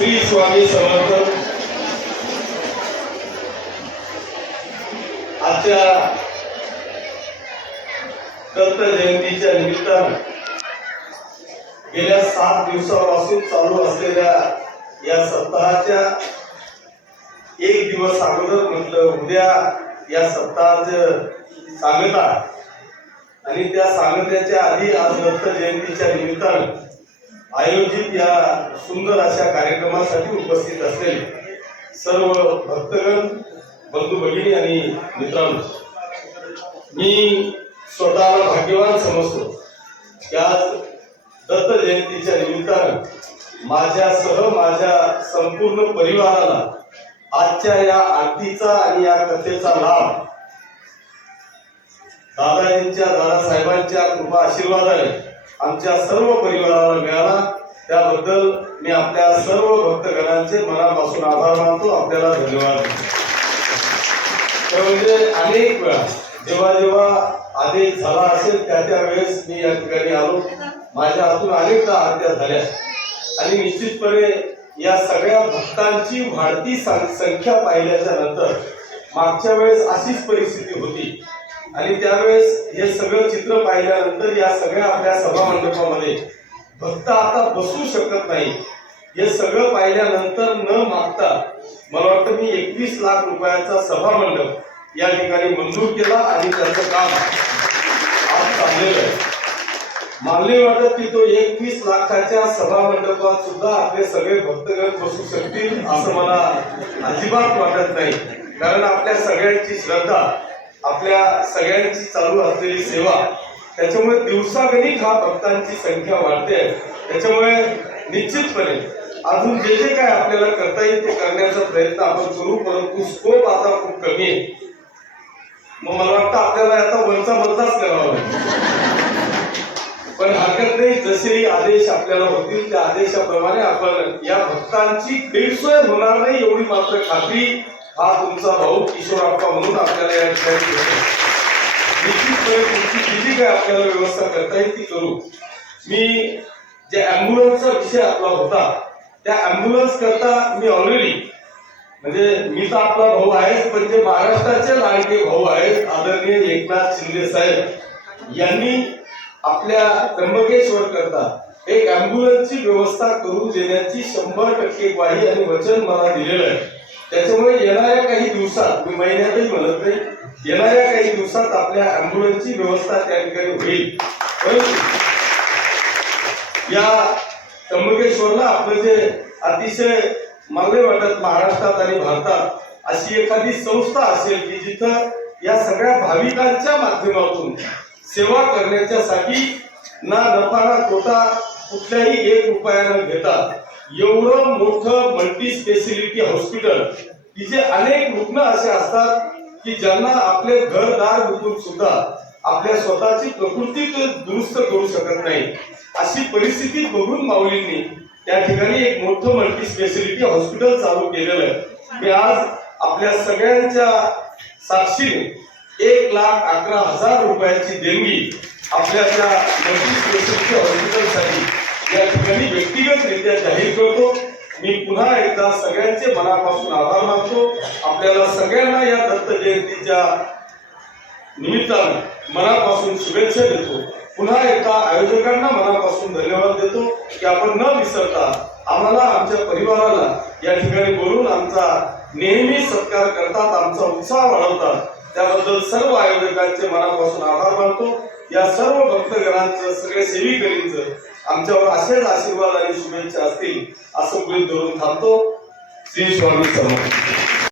श्री स्वामी समर्थ आजच्या दत्त जयंतीच्या निमित्तानं गेल्या 7 दिवसापासून चालू असलेल्या या सप्ताहाच्या एक दिवस अगोदर म्हटलं उद्या या सप्ताहाचं सांगता आणि त्या सांगत्याच्या आधी आज दत्त जयंतीच्या निमित्तानं आयोजित या सुंदर अशा कार्यक्रमासाठी उपस्थित असलेले सर्व भक्तगण, बंधू भगिनी आणि मित्रांनो, मी स्वतःला भाग्यवान समजतो की आज दत्त जयंतीच्या निमित्तानं माझ्यासह माझ्या संपूर्ण परिवाराला आजच्या या आरतीचा आणि या कथेचा लाभ दादाजींच्या, दादासाहेबांच्या कृपा आशीर्वादाने आमच्या सर्व परिवाराला मिळाला। त्याबद्दल मी आपल्या सर्व भक्तगणांचे मनापासून आभार मानतो, आपल्याला धन्यवाद। म्हणजे अनेक वेळा जेव्हा जेव्हा आदेश झाला असेल त्या वेळेस मी या ठिकाणी आलो, माझ्या हातून अनेकदा आरत्या झाल्या आणि निश्चितपणे या सगळ्या भक्तांची वाढती संख्या पाहिल्याच्या नंतर मागच्या वेळेस अशीच परिस्थिती होती आणि त्यावेळेस हे सगळं चित्र पाहिल्यानंतर या सगळ्या आपल्या सभा मंडपामध्ये भक्त आता बसू शकत नाही। हे सगळं पाहिल्यानंतर न मागता मला वाटतं मी 21 लाख रुपयाचा सभा मंडप या ठिकाणी मंजूर केला आणि त्याचं काम आज चाललेलं आहे। मला नाही वाटत की तो 21 लाखाच्या सभा मंडपात सुद्धा आपले सगळे भक्तगण बसू शकतील असं मला अजिबात वाटत नाही, कारण आपल्या सगळ्यांची श्रद्धा, आपल्या सगळ्यांची चालू असलेली सेवा, त्याच्यामुळे दिवसागणिक हा भक्तांची संख्या वाढते। त्याच्यामुळे निश्चितपणे अजून जे जे काय आपल्याला करता येईल ते करण्याचा प्रयत्न आपण करू, परंतु स्कोप आता खूप कमी आहे। मग मला वाटतं आपल्याला आता वरचा मधलाच करावा पण हरकत नाही, जसे आदेश आपल्याला होतील त्या आदेशाप्रमाणे आपण या भक्तांची गैरसोय होणार नाही एवढी मात्र खात्री हा तुमचा भाऊ किशोरप्पा म्हणून आपल्याला या ठिकाणी निश्चितपणे तुमची जी काय आपल्याला व्यवस्था करता येईल ती करू। मी जे अँब्युलन्सचा विषय आपला होता त्या अँब्युलन्स करता मी ऑलरेडी म्हणजे मी तर आपला भाऊ आहे, पण जे महाराष्ट्राचे लाडके भाऊ आहेत आदरणीय एकनाथ शिंदे साहेब यांनी आपल्या त्र्यंबकेश्वर करता एक अँब्युलन्सची व्यवस्था करून देण्याची 100% ग्वाही आणि वचन मला दिलेलं आहे। त्याच्यामुळे येणाऱ्या काही दिवसात, मी महिन्यातही म्हणत नाही, येणाऱ्या काही दिवसात आपल्या अँब्युलन्सची व्यवस्था त्या ठिकाणी होईल। या त्र्यंबकेश्वरला आपलं जे अतिशय मला वाटत महाराष्ट्रात आणि भारतात अशी एखादी संस्था असेल की जिथं या सगळ्या भाविकांच्या माध्यमातून सेवा करण्याच्यासाठी ना नफा ना तोटा कुठल्याही 1 रुपया न घेता एवढं मोठं मल्टी स्पेशलिटी हॉस्पिटल की जे अनेक रुग्ण असे असतात की ज्यांना आपले घरदार विकून सुद्धा आपल्या स्वतःची प्रकृती दुरुस्त करू शकत नाही, अशी परिस्थिती बघून माऊलींनी त्या ठिकाणी एक मोठं मल्टी स्पेशलिटी हॉस्पिटल चालू केलेलं आहे। मी आज आपल्या सगळ्यांच्या साक्षीने 1,11,000 रुपयाची देणगी आपल्या त्या मल्टी स्पेशलिटी हॉस्पिटलसाठी या ठिकाणी व्यक्तिगतरित्या जाहीर करतो। मी पुन्हा एकदा सगळ्यांचे मनापासून आभार मानतो, आपल्याला सगळ्यांना या दत्त जयंतीच्या निमित्तानं मनापासून शुभेच्छा देतो। पुन्हा एकदा आयोजकांना मनापासून धन्यवाद देतो की आपण न विसरता आम्हाला, आमच्या परिवाराला या ठिकाणी बोलून आमचा नेहमी सत्कार करतात, आमचा उत्साह वाढवतात। त्याबद्दल सर्व आयोजकांचे मनापासून आभार मानतो। या सर्व भक्तगणांचं, सगळे सेविकरींचं आमच्यावर असेच आशीर्वाद आणि शुभेच्छा असतील असं गृहीत धरून थांबतो। श्री स्वामी समर्थ।